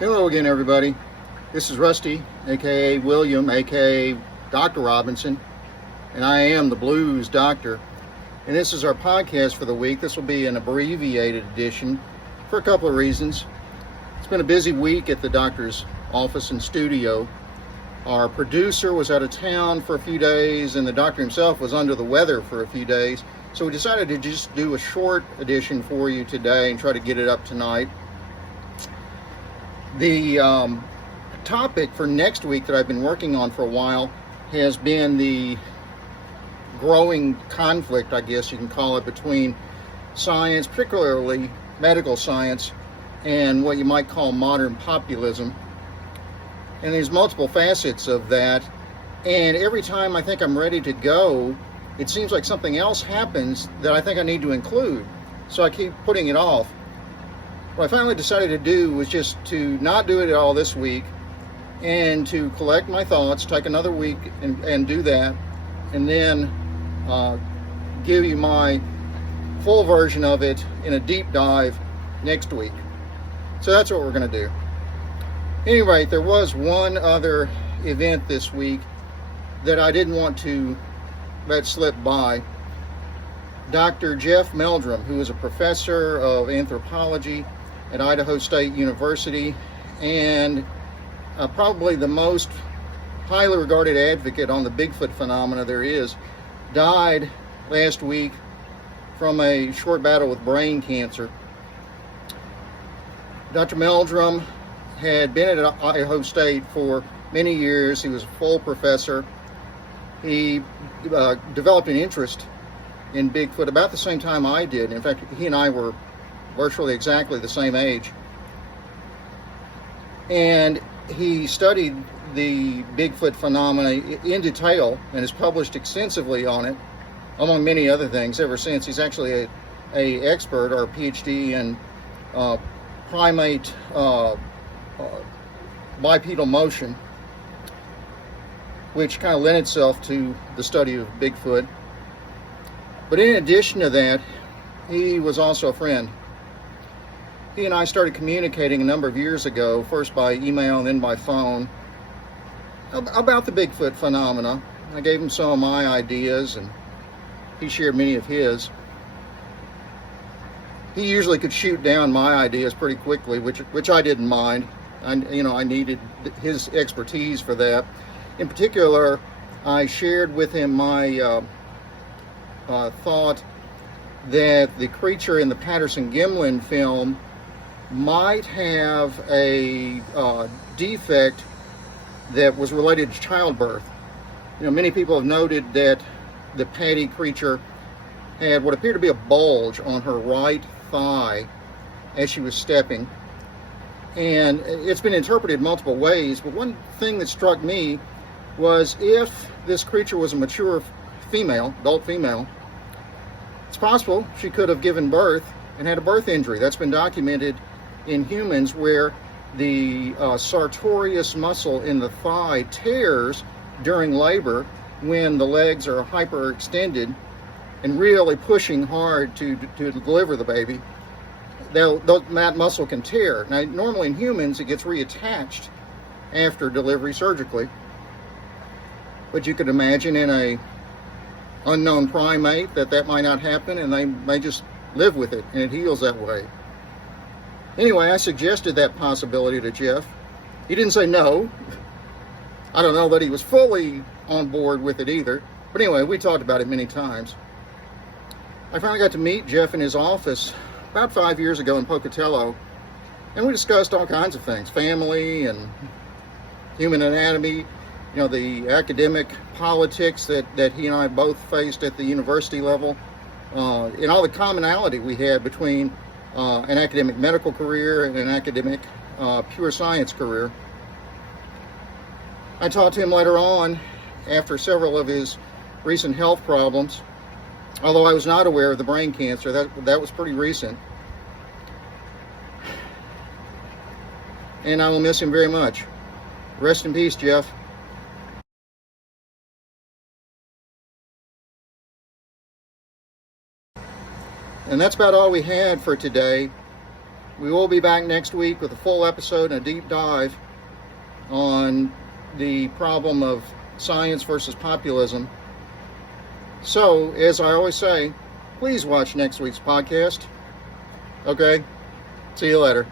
Hello again, everybody. This is Rusty, aka William, aka Dr. Robinson, and I am the Blues Doctor. And this is our podcast for the week. This will be an abbreviated edition for a couple of reasons. It's been a busy week at the doctor's office and studio. Our producer was out of town for a few days, and the doctor himself was under the weather for a few days. So we decided to just do a short edition for you today and try to get it up tonight. The topic for next week that I've been working on for a while has been the growing conflict, I guess you can call it, between science, particularly medical science, and what you might call modern populism. And there's multiple facets of that. And every time I think I'm ready to go, it seems like something else happens that I think I need to include. So I keep putting it off. What I finally decided to do was just to not do it at all this week and to collect my thoughts, take another week and do that, and then give you my full version of it in a deep dive next week. So that's what we're going to do. At any rate, there was one other event this week that I didn't want to let slip by. Dr. Jeff Meldrum, who is a professor of anthropology at Idaho State University and probably the most highly regarded advocate on the Bigfoot phenomena there is, died last week from a short battle with brain cancer. Dr. Meldrum had been at Idaho State for many years. He was a full professor. He developed an interest in Bigfoot about the same time I did. In fact, he and I were virtually exactly the same age. And he studied the Bigfoot phenomena in detail and has published extensively on it, among many other things, ever since. He's actually a expert or a PhD in primate bipedal motion, which kind of lent itself to the study of Bigfoot. But in addition to that, he was also a friend. He and I started communicating a number of years ago, first by email and then by phone, about the Bigfoot phenomena. I gave him some of my ideas, and he shared many of his. He usually could shoot down my ideas pretty quickly, which I didn't mind. I needed his expertise for that. In particular, I shared with him my thought that the creature in the Patterson-Gimlin film might have a defect that was related to childbirth. Many people have noted that the Patty creature had what appeared to be a bulge on her right thigh as she was stepping. And it's been interpreted multiple ways, but one thing that struck me was if this creature was a mature female, adult female, it's possible she could have given birth and had a birth injury. That's been documented in humans where the sartorius muscle in the thigh tears during labor when the legs are hyperextended and really pushing hard to deliver the baby. That muscle can tear. Now, normally in humans, it gets reattached after delivery surgically. But you could imagine in a unknown primate that might not happen, and they may just live with it, and it heals that way. Anyway, I suggested that possibility to Jeff. He didn't say no. I don't know that he was fully on board with it either. But anyway, we talked about it many times. I finally got to meet Jeff in his office about 5 years ago in Pocatello, and we discussed all kinds of things, family and human anatomy, the academic politics that he and I both faced at the university level, and all the commonality we had between an academic medical career and an academic pure science career. I talked to him later on after several of his recent health problems, although I was not aware of the brain cancer. That was pretty recent. And I will miss him very much. Rest in peace, Jeff. And that's about all we had for today. We will be back next week with a full episode and a deep dive on the problem of science versus populism. So, as I always say, please watch next week's podcast. Okay, see you later.